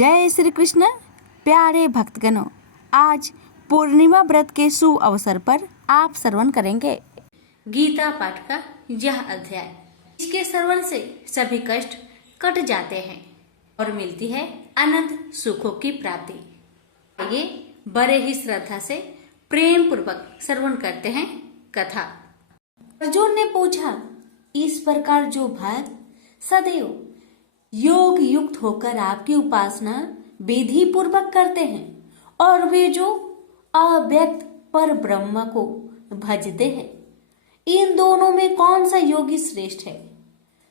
जय श्री कृष्ण। प्यारे भक्तगणों, आज पूर्णिमा व्रत के शुभ अवसर पर आप श्रवण करेंगे गीता पाठ का यह अध्याय। इसके श्रवण से सभी कष्ट कट जाते हैं और मिलती है अनंत सुखों की प्राप्ति। ये बड़े ही श्रद्धा से प्रेम पूर्वक श्रवण करते हैं कथा। अर्जुन ने पूछा, इस प्रकार जो भक्त सदैव योग युक्त होकर आपकी उपासना विधि पूर्वक करते हैं और वे जो अव्यक्त पर ब्रह्म को भजते हैं, इन दोनों में कौन सा योगी श्रेष्ठ है?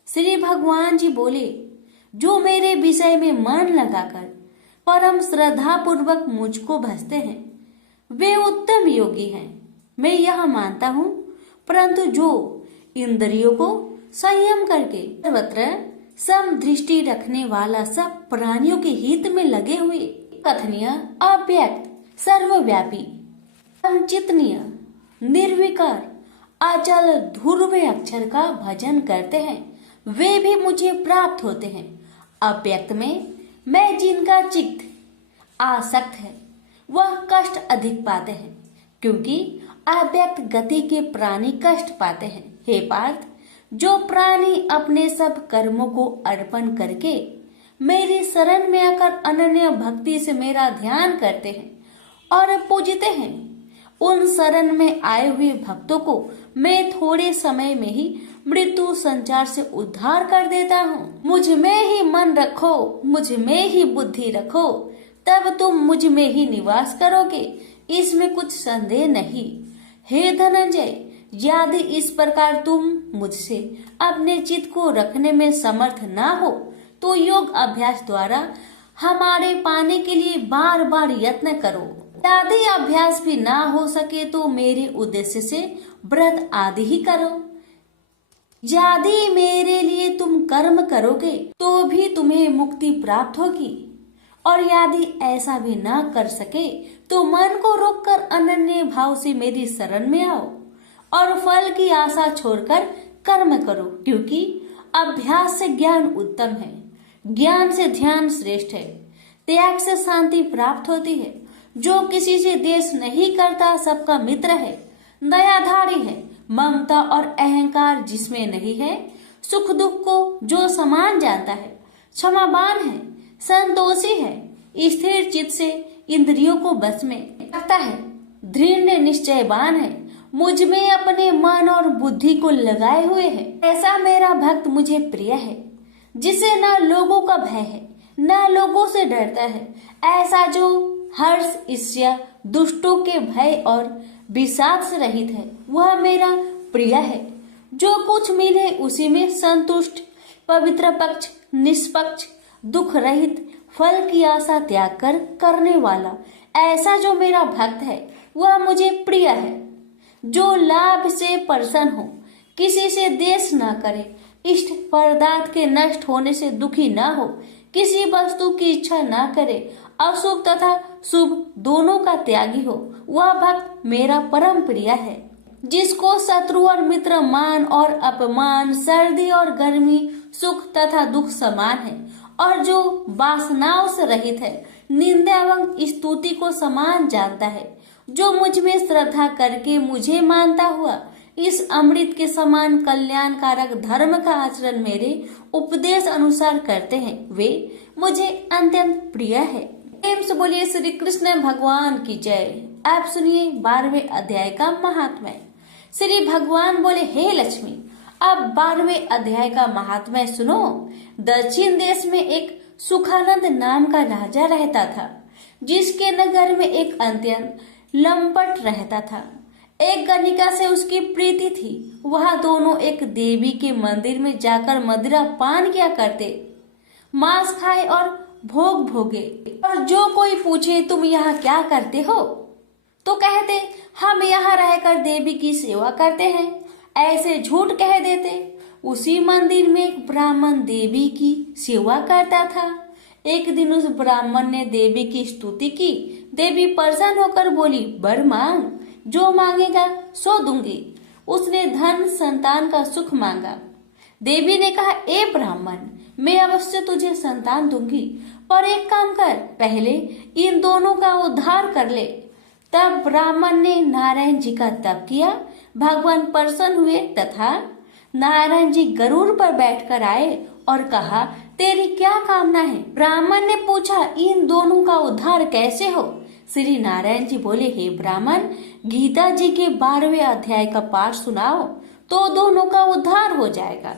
श्री भगवान जी बोले, जो मेरे विषय में मन लगाकर परम श्रद्धा पूर्वक मुझको भजते हैं वे उत्तम योगी हैं। मैं यह मानता हूँ, परंतु जो इंद्रियों को संयम करके सर्वत्र सम दृष्टि रखने वाला सब प्राणियों के हित में लगे हुए कथनीय अव्यक्त सर्वव्यापी अचिंतनीय निर्विकार अचल ध्रुव अक्षर का भजन करते हैं, वे भी मुझे प्राप्त होते हैं। अव्यक्त में मैं जिनका चित्त आसक्त है वह कष्ट अधिक पाते हैं, क्योंकि अव्यक्त गति के प्राणी कष्ट पाते हैं। हे पार्थ, जो प्राणी अपने सब कर्मों को अर्पण करके मेरी शरण में आकर अनन्य भक्ति से मेरा ध्यान करते हैं और पूजते हैं, उन शरण में आए हुए भक्तों को मैं थोड़े समय में ही मृत्यु संचार से उद्धार कर देता हूँ। मुझ में ही मन रखो, मुझ में ही बुद्धि रखो, तब तुम मुझ में ही निवास करोगे, इसमें कुछ संदेह नहीं। हे धनंजय, यदि इस प्रकार तुम मुझसे अपने चित्त को रखने में समर्थ ना हो तो योग अभ्यास द्वारा हमारे पाने के लिए बार बार यत्न करो। यदि अभ्यास भी ना हो सके तो मेरे उद्देश्य से व्रत आदि ही करो। यदि मेरे लिए तुम कर्म करोगे तो भी तुम्हें मुक्ति प्राप्त होगी, और यदि ऐसा भी ना कर सके तो मन को रोककर अनन्य भाव से मेरी शरण में आओ और फल की आशा छोड़कर कर्म करो, क्योंकि अभ्यास से ज्ञान उत्तम है, ज्ञान से ध्यान श्रेष्ठ है, त्याग से शांति प्राप्त होती है। जो किसी से द्वेष नहीं करता सबका मित्र है, दयाधारी है, ममता और अहंकार जिसमें नहीं है, सुख दुख को जो समान जानता है, क्षमावान है, संतोषी है, स्थिर चित्त से इंद्रियों को बस में रखता है, दृढ़ निश्चयवान है, मुझ में अपने मन और बुद्धि को लगाए हुए है, ऐसा मेरा भक्त मुझे प्रिय है, जिसे न लोगों का भय है न लोगों से डरता है। ऐसा जो हर्ष ईर्ष्या दुष्टों के भय और विषाद से रहित है, वह मेरा प्रिय है। जो कुछ मिले उसी में संतुष्ट, पवित्र पक्ष, निष्पक्ष, दुख रहित, फल की आशा त्याग कर करने वाला, ऐसा जो मेरा भक्त है वह मुझे प्रिय है। जो लाभ से प्रसन्न हो, किसी से द्वेष न करे, इष्ट पदार्थ के नष्ट होने से दुखी न हो, किसी वस्तु की इच्छा न करे, अशुभ तथा शुभ दोनों का त्यागी हो, वह भक्त मेरा परम प्रिय है। जिसको शत्रु और मित्र, मान और अपमान, सर्दी और गर्मी, सुख तथा दुख समान है, और जो वासनाओं से रहित है, निंदा एवं स्तुति को समान जानता है, जो मुझ में श्रद्धा करके मुझे मानता हुआ इस अमृत के समान कल्याणकारक धर्म का आचरण मेरे उपदेश अनुसार करते हैं, वे मुझे अत्यंत प्रिय है। प्रेम से बोलिए श्री कृष्ण भगवान की जय। आप सुनिए 12वें अध्याय का महात्म्य। श्री भगवान बोले, हे लक्ष्मी, अब 12वें अध्याय का महात्म्य सुनो। दक्षिण देश में एक सुखानंद नाम का राजा रहता था, जिसके नगर में एक अत्यंत लंपट रहता था। एक गणिका से उसकी प्रीति थी। वह दोनों एक देवी के मंदिर में जाकर मदिरा पान किया करते, मांस खाए और भोग भोगे। और जो कोई पूछे तुम यहाँ क्या करते हो, तो कहते हम यहाँ रहकर देवी की सेवा करते हैं, ऐसे झूठ कह देते। उसी मंदिर में एक ब्राह्मण देवी की सेवा करता था। एक दिन उस ब्राह्मण ने देवी की स्तुति की। देवी प्रसन्न होकर बोली, वर मांग, जो मांगेगा सो दूंगी। उसने धन संतान का सुख मांगा। देवी ने कहा, ए ब्राह्मण, मैं अवश्य तुझे संतान दूंगी, और एक काम कर, पहले इन दोनों का उद्धार कर ले। तब ब्राह्मण ने नारायण जी का तप किया, भगवान प्रसन्न हुए तथा नारायण जी गरुड़ पर बैठकर आए और कहा, तेरी क्या कामना है? ब्राह्मण ने पूछा, इन दोनों का उद्धार कैसे हो? श्री नारायण जी बोले, हे ब्राह्मण, गीता जी के 12वें अध्याय का पाठ सुनाओ तो दोनों का उद्धार हो जाएगा।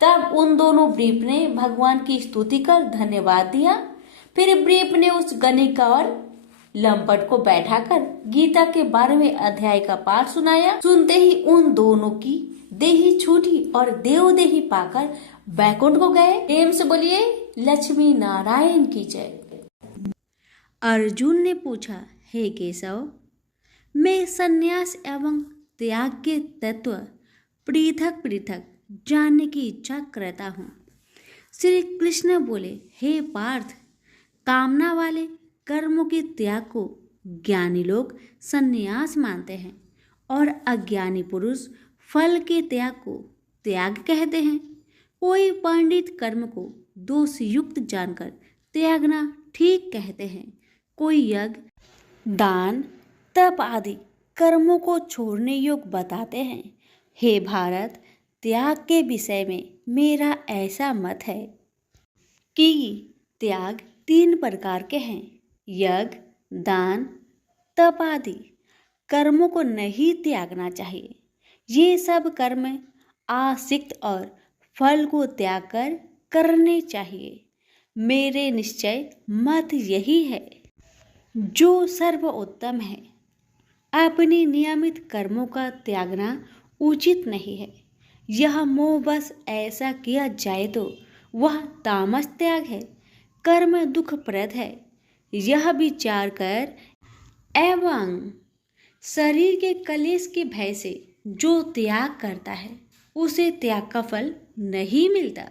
तब उन दोनों ब्रीप ने भगवान की स्तुति कर धन्यवाद दिया। फिर ब्रीप ने उस गणिक और लंपट को बैठाकर गीता के 12वें अध्याय का पाठ सुनाया। सुनते ही उन दोनों की देही छूटी और देवदेही पाकर बैकुंठ को गए। प्रेम से बोलिए लक्ष्मी नारायण की जय। अर्जुन ने पूछा, हे केशव, मैं संन्यास एवं त्याग के तत्व पृथक पृथक जानने की इच्छा करता हूँ। श्री कृष्ण बोले, हे पार्थ, कामना वाले कर्मों के त्याग को ज्ञानी लोग संन्यास मानते हैं और अज्ञानी पुरुष फल के त्याग को त्याग कहते हैं। कोई पंडित कर्म को दोष युक्त जानकर त्यागना ठीक कहते हैं, कोई यज्ञ, दान, तप आदि कर्मों को छोड़ने योग्य बताते हैं। हे भारत, त्याग के विषय में मेरा ऐसा मत है कि त्याग 3 प्रकार के हैं। यज्ञ, दान, तप आदि कर्मों को नहीं त्यागना चाहिए। ये सब कर्म आसक्त और फल को त्याग कर करने चाहिए। मेरे निश्चय मत यही है जो सर्वोत्तम है। अपनी नियमित कर्मों का त्यागना उचित नहीं है। यह मोहवश ऐसा किया जाए तो वह तामस त्याग है, कर्म दुखप्रद है। यह विचार कर एवं शरीर के कलेश के भय से जो त्याग करता है उसे त्याग का फल नहीं मिलता।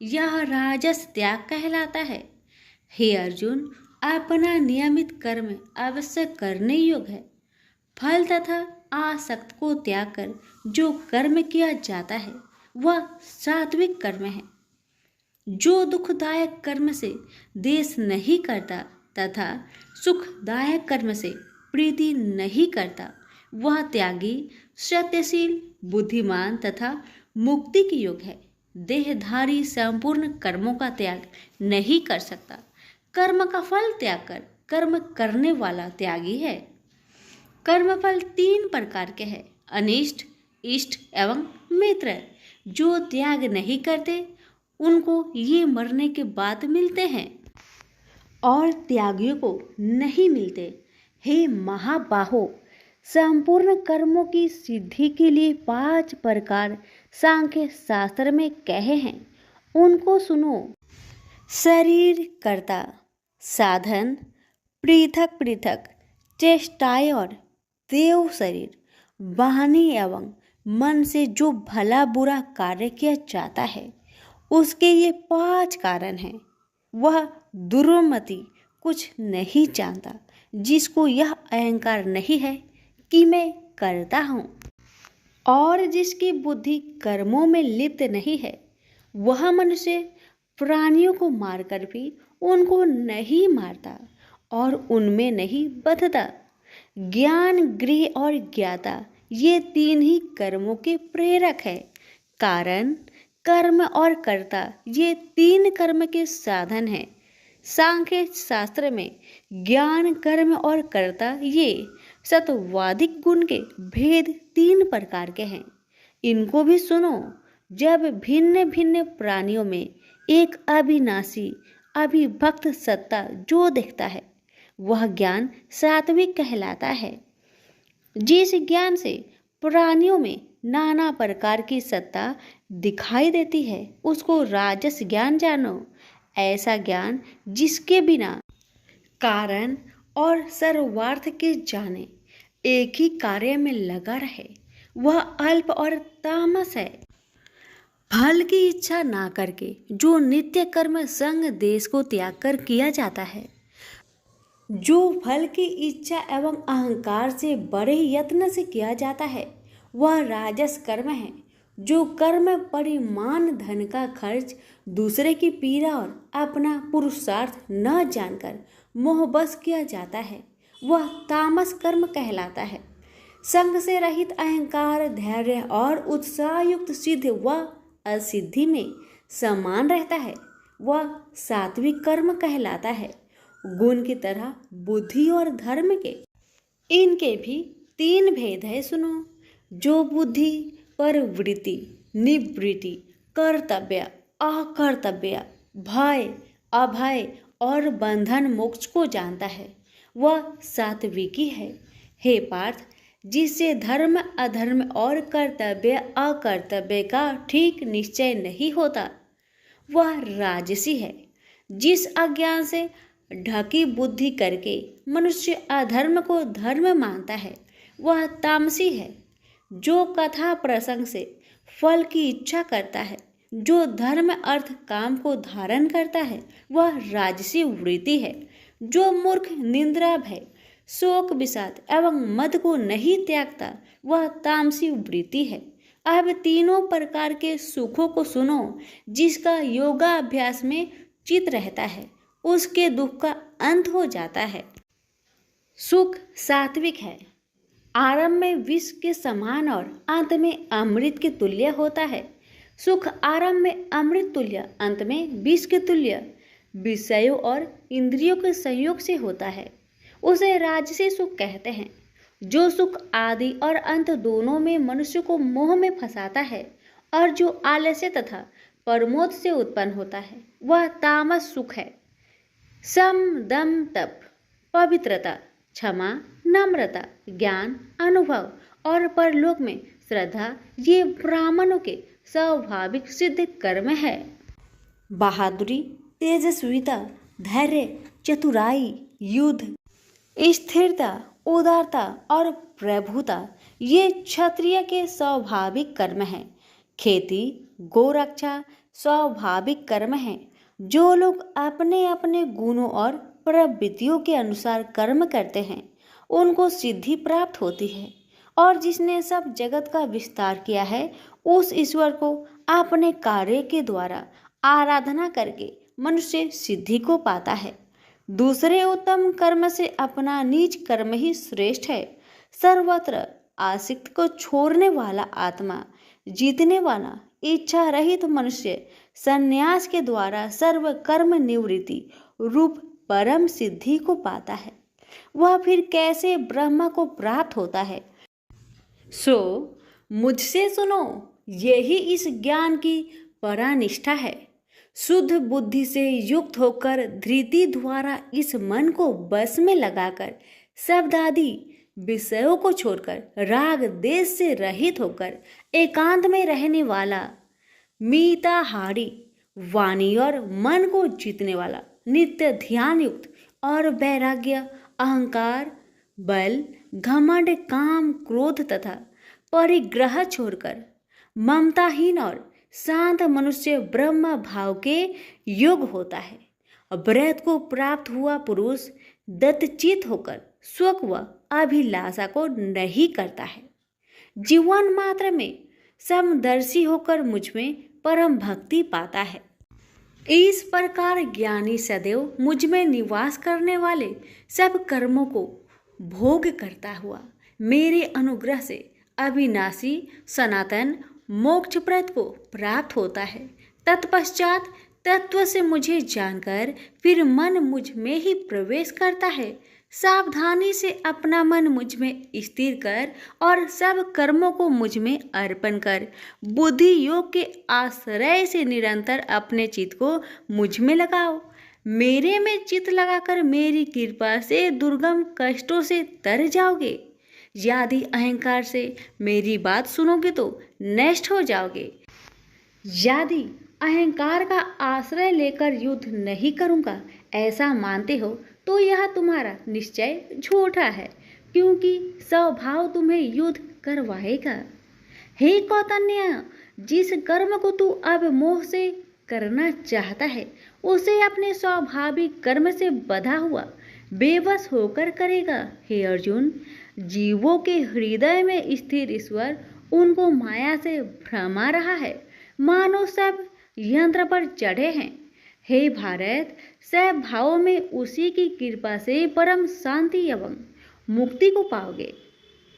यह राजस त्याग कहलाता है। हे अर्जुन, अपना नियमित कर्म अवश्य करने योग्य है। फल तथा आसक्त को त्याग कर जो कर्म किया जाता है वह सात्विक कर्म है। जो दुखदायक कर्म से देश नहीं करता तथा सुखदायक कर्म से प्रीति नहीं करता वह त्यागी, सत्यशील, बुद्धिमान तथा मुक्ति की योग्य है। देहधारी संपूर्ण कर्मों का त्याग नहीं कर सकता। कर्म का फल त्याग कर कर्म करने वाला त्यागी है। कर्मफल 3 प्रकार के हैं, अनिष्ट, इष्ट एवं मित्र। जो त्याग नहीं करते उनको ये मरने के बाद मिलते हैं और त्यागियों को नहीं मिलते। हे महाबाहो, संपूर्ण कर्मों की सिद्धि के लिए 5 प्रकार सांख्य शास्त्र में कहे हैं, उनको सुनो। शरीर कर्ता, साधन, पृथक पृथक चेष्टाएं और देव शरीर, वाणी एवं मन से जो भला बुरा कार्य किया जाता है उसके ये 5 कारण हैं। वह दुर्मति कुछ नहीं जानता जिसको यह अहंकार नहीं है कि मैं करता हूँ, और जिसकी बुद्धि कर्मों में लिप्त नहीं है वह मनुष्य प्राणियों को मारकर भी उनको नहीं मारता और उनमें नहीं बंधता। ज्ञान, गृह और ज्ञाता ये 3 ही कर्मों के प्रेरक है। कारण, कर्म और कर्ता ये 3 कर्म के साधन हैं। सांख्य शास्त्र में ज्ञान, कर्म और कर्ता ये सत्वादिक गुण के भेद 3 प्रकार के हैं। इनको भी सुनो। जब भिन्न भिन्न प्राणियों में एक अविनाशी अभिभक्त सत्ता जो दिखता है वह ज्ञान सात्विक कहलाता है। जिस ज्ञान से प्राणियों में नाना प्रकार की सत्ता दिखाई देती है उसको राजस ज्ञान जानो। ऐसा ज्ञान जिसके बिना कारण और सर्वार्थ के जाने एक ही कार्य में लगा रहे वह अल्प और तामस है। फल की इच्छा ना करके जो नित्य कर्म संग देश को त्याग कर किया जाता है, जो फल की इच्छा एवं अहंकार से बड़े यत्न से किया जाता है वह राजस कर्म है। जो कर्म परिमाण धन का खर्च दूसरे की पीड़ा और अपना पुरुषार्थ न जानकर मोहबस किया जाता है वह तामस कर्म कहलाता है। संग से रहित अहंकार, धैर्य और उत्साह युक्त सिद्ध व असिद्धि में समान रहता है वह सात्विक कर्म कहलाता है। गुण की तरह बुद्धि और धर्म के इनके भी 3 भेद है सुनो। जो बुद्धि पर वृत्ति, निवृत्ति, कर्तव्य, अकर्तव्य, भय, अभय और बंधन मोक्ष को जानता है वह सात्विकी है। हे पार्थ, जिससे धर्म अधर्म और कर्तव्य अकर्तव्य का ठीक निश्चय नहीं होता वह राजसी है। जिस अज्ञान से ढकी बुद्धि करके मनुष्य अधर्म को धर्म मानता है वह तामसी है। जो कथा प्रसंग से फल की इच्छा करता है, जो धर्म अर्थ काम को धारण करता है वह राजसी वृत्ति है। जो मूर्ख, निंद्रा, भय, शोक, विषाद एवं मद को नहीं त्यागता वह तामसी वृत्ति है। अब तीनों प्रकार के सुखों को सुनो। जिसका योगाभ्यास में चित रहता है उसके दुख का अंत हो जाता है। सुख सात्विक है, आरंभ में विष के समान और अंत में अमृत के तुल्य होता है। सुख आरंभ में अमृत तुल्य, अंत में विष के तुल्य विषयों और इंद्रियों के संयोग से होता है। उसे राजसी सुख कहते हैं। जो सुख आदि और अंत दोनों में मनुष्य को मोह में फंसाता है और जो आलस्य तथा प्रमोद से उत्पन्न होता है वह तामस सुख है। सम, दम, तप, पवित्रता, क्षमा, नम्रता, ज्ञान, अनुभव और परलोक में श्रद्धा ये ब्राह्मणों के स्वाभाविक सिद्ध कर्म है। बहादुरी, तेजस्विता, धैर्य, चतुराई, युद्ध, स्थिरता, उदारता और प्रभुता ये क्षत्रिय के स्वाभाविक कर्म हैं। खेती, गोरक्षा स्वाभाविक कर्म हैं। जो लोग अपने अपने गुणों और प्रवृत्तियों के अनुसार कर्म करते हैं उनको सिद्धि प्राप्त होती है और जिसने सब जगत का विस्तार किया है उस ईश्वर को अपने कार्य के द्वारा आराधना करके मनुष्य सिद्धि को पाता है। दूसरे उत्तम कर्म से अपना निज कर्म ही श्रेष्ठ है। सर्वत्र आसक्त को छोड़ने वाला आत्मा, जीतने वाला इच्छा रहित मनुष्य संन्यास के द्वारा सर्व कर्म निवृत्ति रूप परम सिद्धि को पाता है। वह फिर कैसे ब्रह्म को प्राप्त होता है? सो मुझसे सुनो, यही इस ज्ञान की परानिष्ठा है। शुद्ध बुद्धि से युक्त होकर धृति द्वारा इस मन को बस में लगाकर शब्द आदि विषयों को छोड़कर राग देश से रहित होकर एकांत में रहने वाला, मिताहारी, वाणी और मन को जीतने वाला, नित्य ध्यान युक्त और वैराग्य, अहंकार, बल, घमंड, काम, क्रोध तथा परिग्रह छोड़कर ममताहीन और शांत मनुष्य ब्रह्म भाव के योग होता है। ब्रह्म को प्राप्त हुआ पुरुष दत्तचित होकर सुख व अभिलाषा को नहीं करता है। जीवन मात्र में समदर्शी होकर मुझ में परम भक्ति पाता है। इस प्रकार ज्ञानी सदैव मुझ में निवास करने वाले सब कर्मों को भोग करता हुआ मेरे अनुग्रह से अविनाशी सनातन मोक्षप्रद को प्राप्त होता है। तत्पश्चात तत्व से मुझे जानकर फिर मन मुझ में ही प्रवेश करता है। सावधानी से अपना मन मुझ में स्थिर कर और सब कर्मों को मुझ में अर्पण कर बुद्धि योग के आश्रय से निरंतर अपने चित्त को मुझ में लगाओ। मेरे में चित्त लगाकर मेरी कृपा से दुर्गम कष्टों से तर जाओगे। यदि अहंकार से मेरी बात सुनोगे तो नष्ट हो जाओगे। यदि अहंकार का आश्रय लेकर युद्ध नहीं करूँगा ऐसा मानते हो तो यह तुम्हारा निश्चय झूठा है, क्योंकि स्वभाव तुम्हें युद्ध करवाएगा। हे कौतन्य, जिस कर्म को तू अब मोह से करना चाहता है उसे अपने स्वाभाविक कर्म से बंधा हुआ बेबस होकर करेगा। हे अर्जुन, जीवों के हृदय में स्थिर ईश्वर उनको माया से भ्रमा रहा है, मानो सब यंत्र पर चढ़े हैं। हे भारत, सब भावों में उसी की कृपा से परम शांति एवं मुक्ति को पाओगे।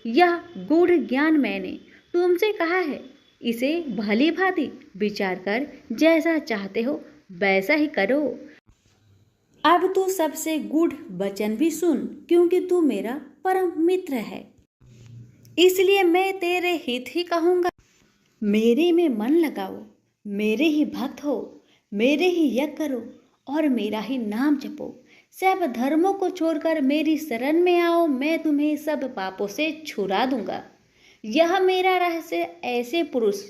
यह गूढ़ ज्ञान मैंने तुमसे कहा है, इसे भली भांति विचार कर जैसा चाहते हो वैसा ही करो। अब तू सबसे गूढ़ वचन भी सुन, क्योंकि तू मेरा परम मित्र है, इसलिए मैं तेरे हित ही कहूँगा। मेरे में मन लगाओ, मेरे ही भक्त हो, मेरे ही यज्ञ करो और मेरा ही नाम जपो। सब धर्मों को छोड़कर मेरी शरण में आओ, मैं तुम्हें सब पापों से छुड़ा दूंगा। यह मेरा रहस्य ऐसे पुरुष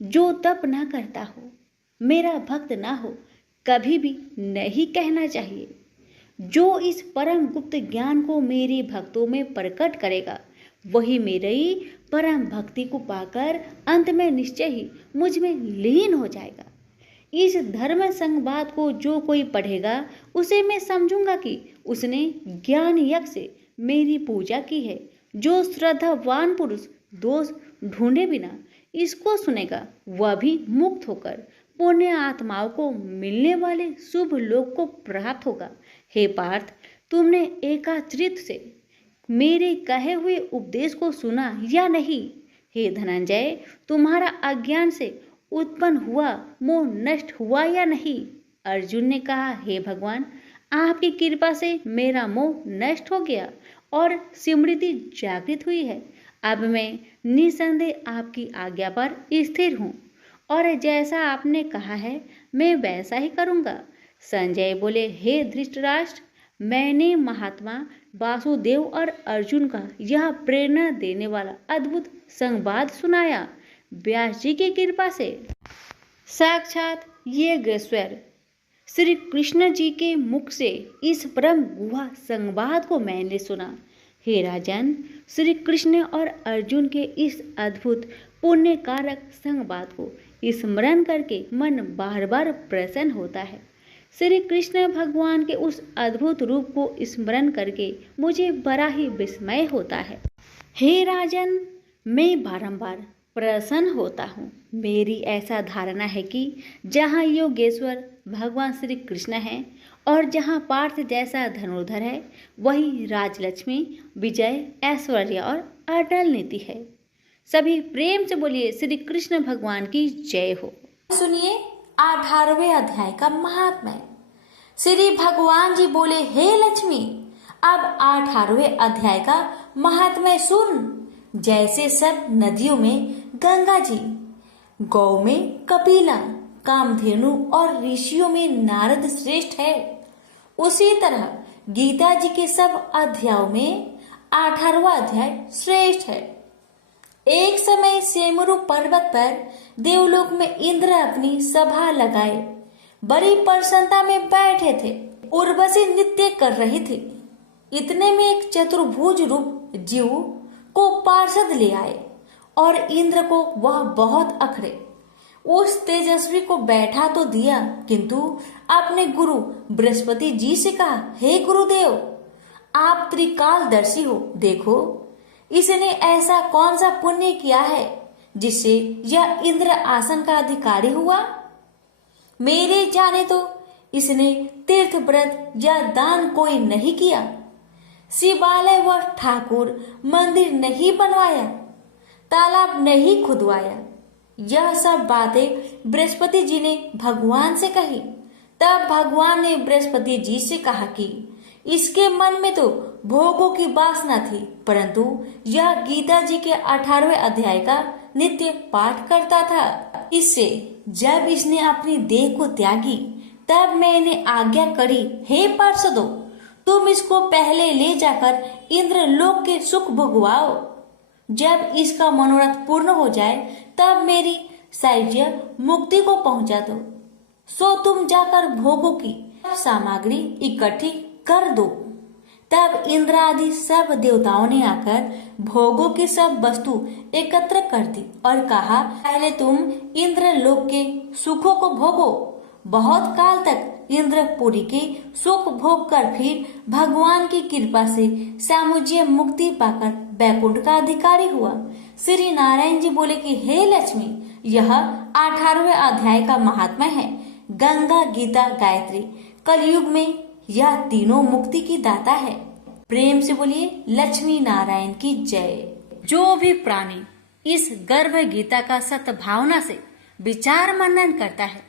जो तप ना करता हो, मेरा भक्त ना हो, कभी भी नहीं कहना चाहिए। जो इस परम गुप्त ज्ञान को मेरे भक्तों में प्रकट करेगा, वही मेरी परम भक्ति को पाकर अंत में निश्चय ही मुझ में लीन हो जाएगा। इस धर्म संवाद को जो कोई पढ़ेगा, उसे मैं समझूंगा कि उसने ज्ञान यज्ञ से मेरी पूजा की है। जो श्रद्धावान पुरुष दोष ढूंढे बिना इसको सुनेगा, वह भी मुक्त होकर पुण्य आत्माओं को मिलने वाले शुभ लोक को प्राप्त होगा। हे पार्थ, तुमने एकाचरित से मेरे कहे हुए उपदेश को सुना या नहीं? हे धनंजय, तुम्हारा अज्ञान से उत्पन्न हुआ मोह नष्ट हुआ या नहीं? अर्जुन ने कहा, हे भगवान, आपकी कृपा से मेरा मोह नष्ट हो गया और स्मृति जागृत हुई है। अब मैं निसंदेह आपकी आज्ञा पर स्थिर हूँ और जैसा आपने कहा है मैं वैसा ही करूँगा। संजय बोले, हे धृतराष्ट्र, मैंने महात्मा वासुदेव और अर्जुन का यह प्रेरणा देने वाला अद्भुत संवाद सुनाया। व्यास जी की कृपा से साक्षात योगेश्वर श्री कृष्ण जी के मुख से इस परम गुहा संवाद को मैंने सुना। हे राजन, श्री कृष्ण और अर्जुन के इस अद्भुत पुण्य कारक संवाद को स्मरण करके मन बार बार प्रसन्न होता है। श्री कृष्ण भगवान के उस अद्भुत रूप को स्मरण करके मुझे बड़ा ही विस्मय होता है। हे राजन, मैं बारंबार प्रसन्न होता हूँ। मेरी ऐसा धारणा है कि जहाँ योगेश्वर भगवान श्री कृष्ण हैं और जहाँ पार्थ जैसा धनुर्धर है, वही राजलक्ष्मी, विजय, ऐश्वर्य और अटल नीति है। सभी प्रेम से बोलिए श्री कृष्ण भगवान की जय हो। सुनिए 18वें अध्याय का महात्म्य। श्री भगवान जी बोले, हे लक्ष्मी, अब 18वें अध्याय का महात्म्य सुन। जैसे सब नदियों में गंगा जी, गौ में कपिला, कामधेनु और ऋषियों में नारद श्रेष्ठ है, उसी तरह गीता जी के सब अध्यायों में 18वां अध्याय श्रेष्ठ है। एक समय सेमरु पर्वत पर देवलोक में इंद्र अपनी सभा लगाए बड़ी प्रसन्नता में बैठे थे। उर्वशी नृत्य कर रही थी। इतने में एक चतुर्भुज रूप जीव को पार्षद ले आए और इंद्र को वह बहुत अखरे। उस तेजस्वी को बैठा तो दिया, किंतु अपने गुरु बृहस्पति जी से कहा, हे गुरुदेव, आप त्रिकालदर्शी हो, देखो इसने ऐसा कौन सा पुण्य किया है जिससे यह इंद्र आसन का अधिकारी हुआ। मेरे जाने तो इसने तीर्थ व्रत या दान कोई नहीं किया, शिवालय व ठाकुर मंदिर नहीं बनवाया, तालाब नहीं खुदवाया। यह सब बातें बृहस्पति जी ने भगवान से कही। तब भगवान ने बृहस्पति जी से कहा कि इसके मन में तो भोगों की वासना थी, परंतु यह गीता जी के 18वें अध्याय का नित्य पाठ करता था। इससे जब इसने अपनी देह को त्यागी, तब मैंने आज्ञा करी, हे पार्षदों, तुम इसको पहले ले जाकर इंद्र लोक के सुख भोगवाओ। जब इसका मनोरथ पूर्ण हो जाए, तब मेरी सायुज्य मुक्ति को पहुंचा दो। सो तुम जाकर भोगों की सामग्री इकट्ठी कर दो। तब इंद्र आदि सब देवताओं ने आकर भोगों की सब वस्तु एकत्र कर दी और कहा, पहले तुम इंद्र लोक के सुखों को भोगो, बहुत काल तक इंद्रपुरी के सुख भोग कर फिर भगवान की कृपा से सामुज्य मुक्ति पाकर बैकुंठ का अधिकारी हुआ। श्री नारायण जी बोले कि हे लक्ष्मी, यह 18वें अध्याय का महात्मा है। गंगा, गीता, गायत्री, कलयुग में यह तीनों मुक्ति की दाता है। प्रेम से बोलिए लक्ष्मी नारायण की जय। जो भी प्राणी इस गर्भ गीता का सद्भावना से विचार मनन करता है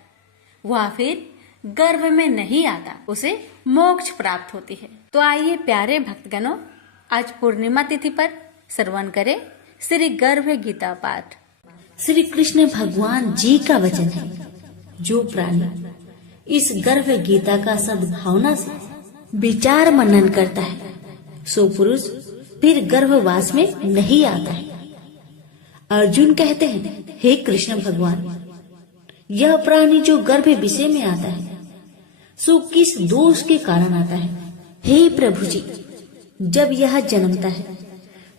वह फिर गर्भ में नहीं आता, उसे मोक्ष प्राप्त होती है। तो आइए प्यारे भक्तगणों, आज पूर्णिमा तिथि पर श्रवण करें श्री गर्भ गीता पाठ। श्री कृष्ण भगवान जी का वचन है, जो प्राणी इस गर्भ गीता का सद्भावना से विचार मनन करता है सो पुरुष फिर गर्भवास में नहीं आता है। अर्जुन कहते हैं, हे कृष्ण भगवान, यह प्राणी जो गर्भ विषय में आता है सो किस दोष के कारण आता है? हे प्रभु जी, जब यह जन्मता है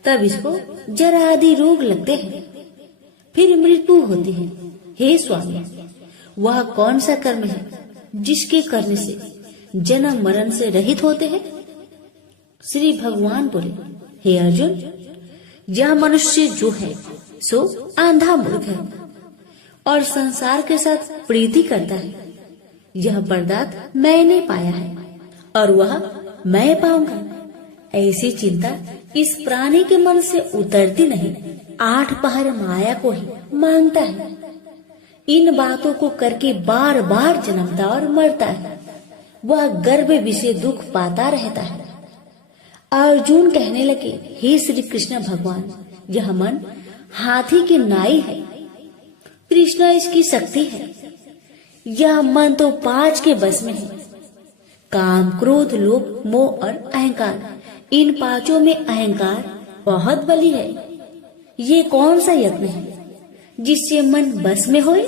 तब इसको जरा आदि रोग लगते हैं, फिर मृत्यु होती है। हे स्वामी, वह कौन सा कर्म है जिसके करने से जन्म मरण से रहित होते हैं? श्री भगवान बोले, हे अर्जुन, यह मनुष्य जो है सो आंधा मूर्ख है और संसार के साथ प्रीति करता है। यह पदार्थ मैंने पाया है और वह मैं पाऊंगा, ऐसी चिंता इस प्राणी के मन से उतरती नहीं। 8 पहर माया को ही मांगता है। इन बातों को करके बार बार जन्मता और मरता है। वह गर्भ विषय दुख पाता रहता है। अर्जुन कहने लगे, हे श्री कृष्ण भगवान, यह मन हाथी की नाई है, कृष्णा इसकी शक्ति है। यह मन तो 5 के बस में है, काम, क्रोध, लोभ, मोह और अहंकार। इन 5 में अहंकार बहुत बली है। ये कौन सा यत्न है जिससे मन बस में होए?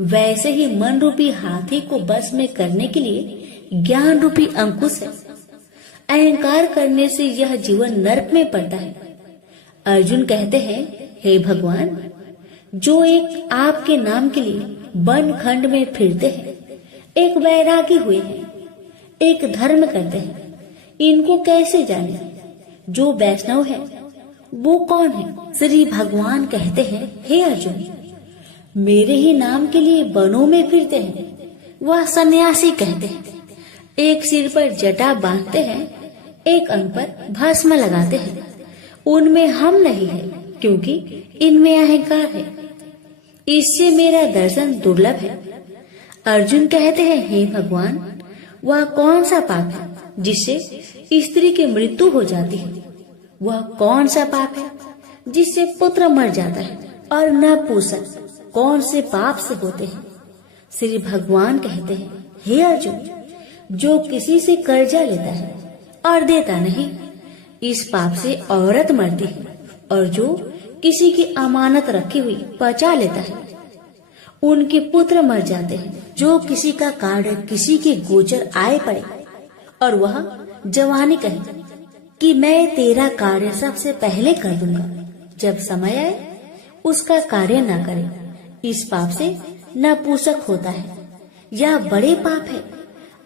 वैसे ही मन रूपी हाथी को बस में करने के लिए ज्ञान रूपी अंकुश है। अहंकार करने से यह जीवन नरक में पड़ता है। अर्जुन कहते हैं, हे भगवान, जो एक आपके नाम के लिए वन खंड में फिरते हैं, एक वैरागी हुए हैं, एक धर्म करते हैं, इनको कैसे जाने? जो वैष्णव है वो कौन है? श्री भगवान कहते हैं, हे अर्जुन, मेरे ही नाम के लिए वनों में फिरते हैं, वह सन्यासी कहते हैं। एक सिर पर जटा बांधते हैं, एक अंग पर भस्म लगाते हैं। उनमें हम नहीं है, क्योंकि इनमें अहंकार है। इससे मेरा दर्शन दुर्लभ है। अर्जुन कहते हैं, हे भगवान, वह कौन सा पाप है जिससे स्त्री की मृत्यु हो जाती है? वह कौन सा पाप है जिससे पुत्र मर जाता है? और नपुंसक कौन से पाप से होते हैं? श्री भगवान कहते हैं, हे अर्जुन, जो किसी से कर्जा लेता है और देता नहीं, इस पाप से औरत मरती है। और जो किसी की अमानत रखी हुई पचा लेता है, उनके पुत्र मर जाते हैं। जो किसी का कार्य किसी के गोचर आए पड़े और वह जवानी कहे कि मैं तेरा कार्य सबसे पहले कर दूंगा, जब समय आए उसका कार्य न करे, इस पाप से नपुंसक होता है। यह बड़े पाप है।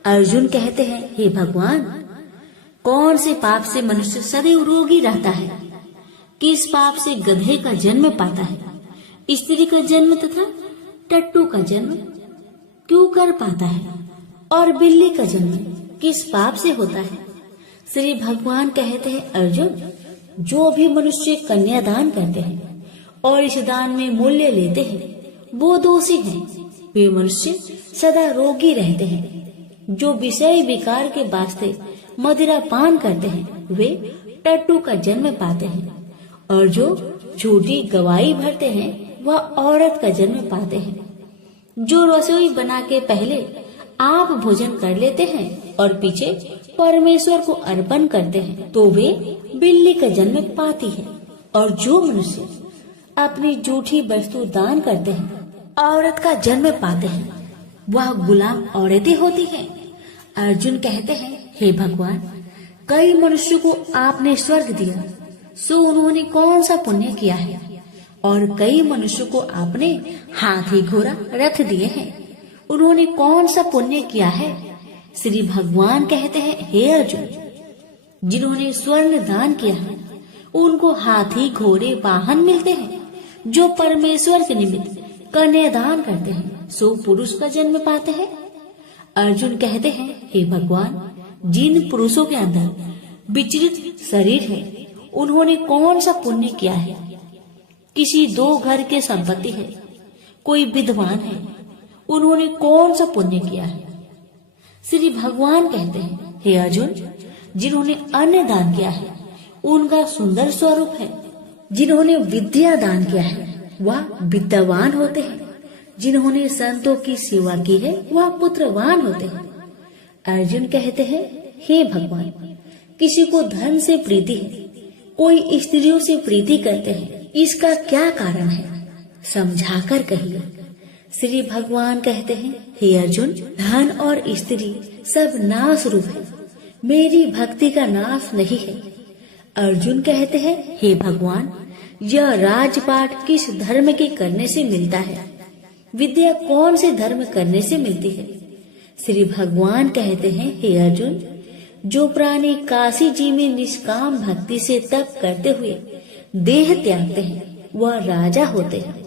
अर्जुन कहते हैं, हे भगवान, कौन से पाप से मनुष्य सदैव रोगी रहता है? किस पाप से गधे का जन्म पाता है, स्त्री का जन्म तथा टट्टू का जन्म क्यों कर पाता है, और बिल्ली का जन्म किस पाप से होता है? श्री भगवान कहते हैं, अर्जुन, जो भी मनुष्य कन्यादान करते हैं और इस दान में मूल्य लेते हैं, वो दोषी हैं। वे मनुष्य सदा रोगी रहते हैं। जो विषय विकार के वास्ते मदिरा पान करते हैं, वे टट्टू का जन्म पाते हैं। और जो झूठी गवाही भरते हैं, वह औरत का जन्म पाते हैं। जो रसोई बना के पहले आप भोजन कर लेते हैं और पीछे परमेश्वर को अर्पण करते हैं, तो वे बिल्ली का जन्म पाती है। और जो मनुष्य अपनी झूठी वस्तु दान करते हैं, औरत का जन्म पाते हैं, वह गुलाम औरतें होती हैं। अर्जुन कहते हैं, हे भगवान, कई मनुष्यों को आपने स्वर्ग दिया, सो उन्होंने कौन सा पुण्य किया है? और कई मनुष्यों को आपने हाथी, घोड़ा, रथ दिए हैं, उन्होंने कौन सा पुण्य किया है? श्री भगवान कहते हैं, हे अर्जुन, जिन्होंने स्वर्ण दान किया है उनको हाथी घोड़े वाहन मिलते हैं। जो परमेश्वर के निमित्त कन्यादान करते हैं सो पुरुष का जन्म पाते हैं। अर्जुन कहते हैं, हे भगवान, जिन पुरुषों के अंदर विचलित शरीर है उन्होंने कौन सा पुण्य किया है? किसी 2 घर के संपत्ति है, कोई विद्वान है, उन्होंने कौन सा पुण्य किया है? श्री भगवान कहते हैं, हे अर्जुन, जिन्होंने अन्न दान किया है उनका सुंदर स्वरूप है। जिन्होंने विद्या दान किया है वह विद्यावान होते हैं। जिन्होंने संतों की सेवा की है वह पुत्रवान होते हैं। अर्जुन कहते हैं, हे भगवान, किसी को धन से प्रीति है, कोई स्त्रियों से प्रीति करते हैं, इसका क्या कारण है? समझाकर कहिए। श्री भगवान कहते हैं, हे अर्जुन, धन और स्त्री सब नाश रूप है, मेरी भक्ति का नाश नहीं है। अर्जुन कहते हैं, हे भगवान, यह राजपाट किस धर्म के करने से मिलता है? विद्या कौन से धर्म करने से मिलती है? श्री भगवान कहते हैं, हे अर्जुन, जो प्राणी काशी जी में निष्काम भक्ति से तप करते हुए देह त्यागते हैं वह राजा होते हैं,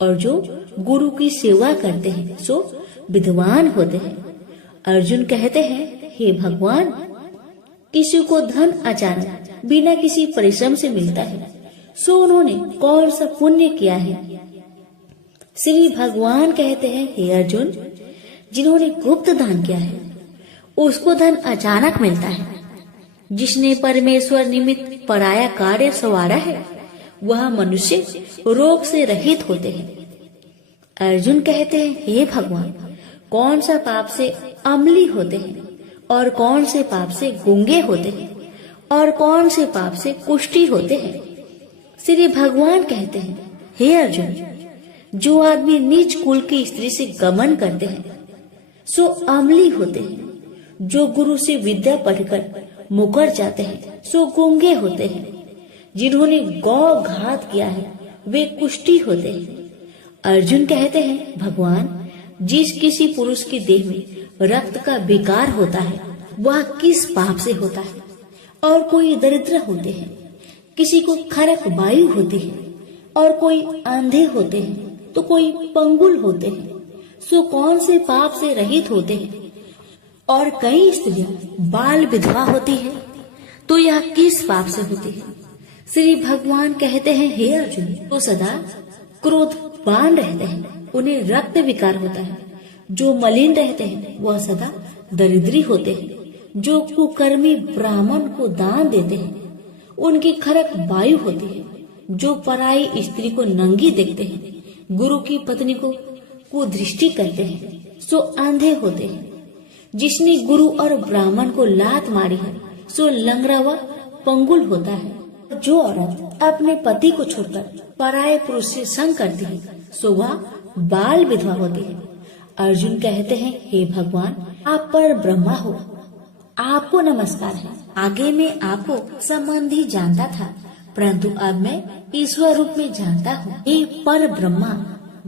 और जो गुरु की सेवा करते हैं सो विद्वान होते हैं। अर्जुन कहते हैं, हे भगवान, किसी को धन अचानक बिना किसी परिश्रम से मिलता है सो उन्होंने कौन सा पुण्य किया है? श्री भगवान कहते हैं, हे अर्जुन, जिन्होंने गुप्त दान किया है उसको धन अचानक मिलता है। जिसने परमेश्वर निमित्त पराया कार्य संवारा है वह मनुष्य रोग से रहित होते हैं। अर्जुन कहते हैं, हे भगवान, कौन सा पाप से अम्ली होते हैं और कौन से पाप से गूंगे होते हैं और कौन से पाप से कुष्ठी होते हैं? श्री भगवान कहते हैं, हे अर्जुन, जो आदमी नीच कुल की स्त्री से गमन करते हैं सो अम्ली होते हैं। जो गुरु से विद्या पढ़कर मुकर जाते हैं सो गूंगे होते हैं। जिन्होंने गौ घात किया है वे कुष्ठी होते हैं। अर्जुन कहते हैं, भगवान, जिस किसी पुरुष के देह में रक्त का विकार होता है वह किस पाप से होता है? और कोई दरिद्र होते हैं, किसी को खरक वायु होती है, और कोई अंधे होते हैं तो कोई पंगुल होते हैं, सो कौन से पाप से रहित होते हैं? और कई स्त्रियां बाल विधवा होती है तो यह किस पाप से होती है? श्री भगवान कहते हैं, हे अर्जुन, तो सदा क्रोधवान रहते हैं उन्हें रक्त विकार होता है। जो मलिन रहते हैं वह सदा दरिद्री होते हैं। जो कुकर्मी ब्राह्मण को दान देते हैं उनकी खरक वायु होती है। जो पराई स्त्री को नंगी देखते हैं, गुरु की पत्नी को कुदृष्टि करते हैं सो अंधे होते हैं। जिसने गुरु और ब्राह्मण को लात मारी है सो लंगड़ा व पंगुल होता है। जो औरत अपने पति को छोड़कर पराये पुरुष से संग करती है सो वह बाल विधवा होती है। अर्जुन कहते हैं, हे भगवान, आप पर ब्रह्मा हो, आपको नमस्कार है। आगे मैं आपको संबंधी जानता था, परंतु अब मैं ईश्वर रूप में जानता हूँ। हे पर ब्रह्मा,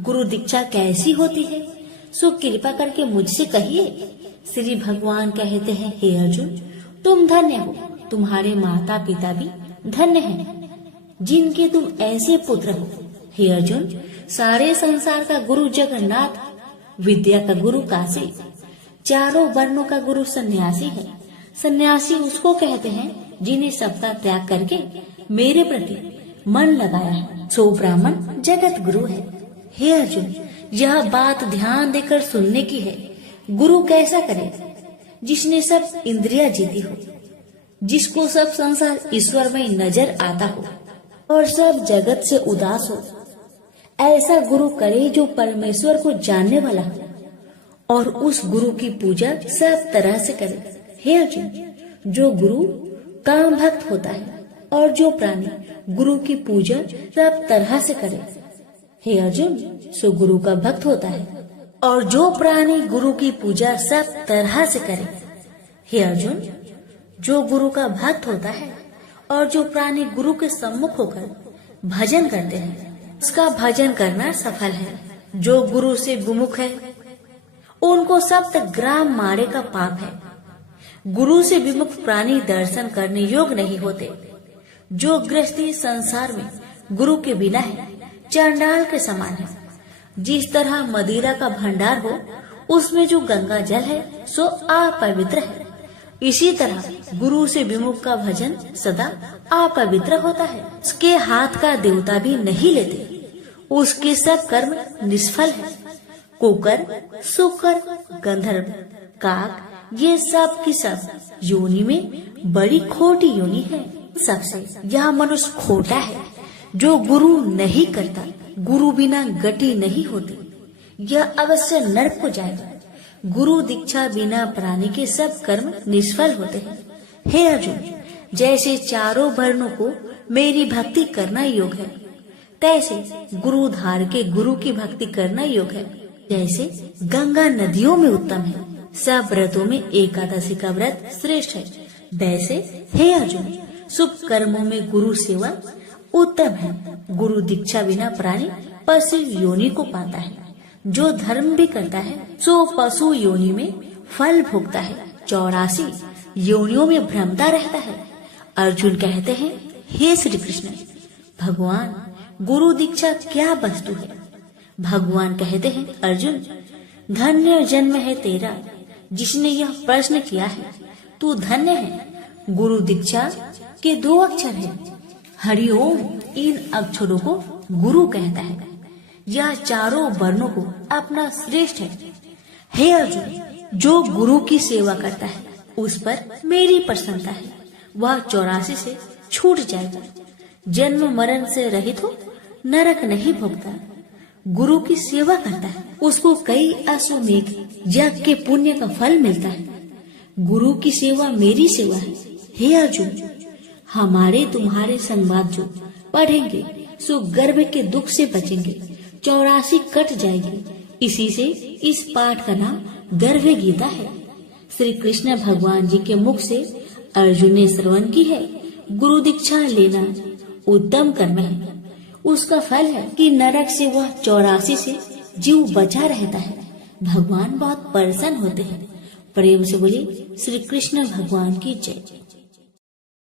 गुरु दीक्षा कैसी होती है सो कृपा करके मुझसे कहिए। श्री भगवान कहते हैं, हे अर्जुन, तुम धन्य हो, तुम्हारे माता पिता भी धन्य हैं, जिनके तुम ऐसे पुत्र हो। हे अर्जुन, सारे संसार का गुरु जगन्नाथ, विद्या का गुरु काशी, चारों वर्णों का गुरु सन्यासी है। सन्यासी उसको कहते हैं जिन्हें सबका त्याग करके मेरे प्रति मन लगाया है, सो ब्राह्मण जगत गुरु है। हे अर्जुन, यह बात ध्यान देकर सुनने की है। गुरु कैसा करे? जिसने सब इंद्रियां जीती हो, जिसको सब संसार ईश्वर में नजर आता हो और सब जगत से उदास हो। ऐसा गुरु करे जो परमेश्वर को जानने वाला हो और उस गुरु की पूजा सब तरह से करे। हे अर्जुन, जो गुरु काम भक्त होता है और जो प्राणी गुरु की पूजा सब तरह से करे, हे अर्जुन, सो गुरु का भक्त होता है। और जो प्राणी गुरु की पूजा सब तरह से करे, हे अर्जुन, जो गुरु का भक्त होता है और जो प्राणी गुरु के सम्मुख होकर भजन करते हैं उसका भजन करना सफल है। जो गुरु से विमुख है उनको सप्त ग्राम मारे का पाप है। गुरु से विमुख प्राणी दर्शन करने योग्य नहीं होते। जो गृहस्थी संसार में गुरु के बिना है, चंडाल के समान है। जिस तरह मदिरा का भंडार हो, उसमें जो गंगा जल है सो अपवित्र है, इसी तरह गुरु से विमुख का भजन सदा अपवित्र होता है। उसके हाथ का देवता भी नहीं लेते, उसके सब कर्म निष्फल है। कुकर, सुकर, गंधर्व, काक, ये सब की सब योनि में बड़ी खोटी योनि है। सबसे यह मनुष्य खोटा है जो गुरु नहीं करता। गुरु बिना गति नहीं होती, यह अवश्य नरक को जाएगा। गुरु दीक्षा बिना प्राणी के सब कर्म निष्फल होते हैं। हे अर्जुन, जैसे चारों वर्णों को मेरी भक्ति करना योग है, तैसे गुरु धार के गुरु की भक्ति करना योग है। जैसे गंगा नदियों में उत्तम है, सब व्रतों में एकादशी का व्रत श्रेष्ठ है, वैसे हे अर्जुन, शुभ कर्मों में गुरु सेवा उत्तम है। गुरु दीक्षा बिना प्राणी पशु योनि को पाता है। जो धर्म भी करता है सो पशु योनि में फल भोगता है, 84 योनियों में भ्रमता रहता है। अर्जुन कहते हैं, हे श्री कृष्ण, भगवान गुरु दीक्षा क्या वस्तु है? भगवान कहते हैं, अर्जुन धन्य जन्म है तेरा जिसने यह प्रश्न किया है। तू धन्य है। गुरु दीक्षा के 2 अक्षर है, हरिओम। इन अक्षरों को गुरु कहता है। यह चारों वर्णों को अपना श्रेष्ठ है। हे अर्जुन, जो गुरु की सेवा करता है उस पर मेरी प्रसन्नता है। वह 84 से छूट जाएगा, जन्म मरण से रहित हो, नरक नहीं भोगता। गुरु की सेवा करता है, उसको कई अश्वमेध यज्ञ के पुण्य का फल मिलता है। गुरु की सेवा मेरी सेवा है। हे अर्जुन, हमारे तुम्हारे संवाद जो पढ़ेंगे सो गर्भ के दुख से बचेंगे, 84 कट जाएगी। इसी से इस पाठ का नाम गर्भ गीता है। श्री कृष्ण भगवान जी के मुख से अर्जुन ने श्रवण की है। गुरु दीक्षा लेना उत्तम कर्म है। उसका फल है कि नरक से वह 84 से जीव बचा रहता है। भगवान बहुत प्रसन्न होते हैं। प्रेम से बोलिए श्री कृष्ण भगवान की जय।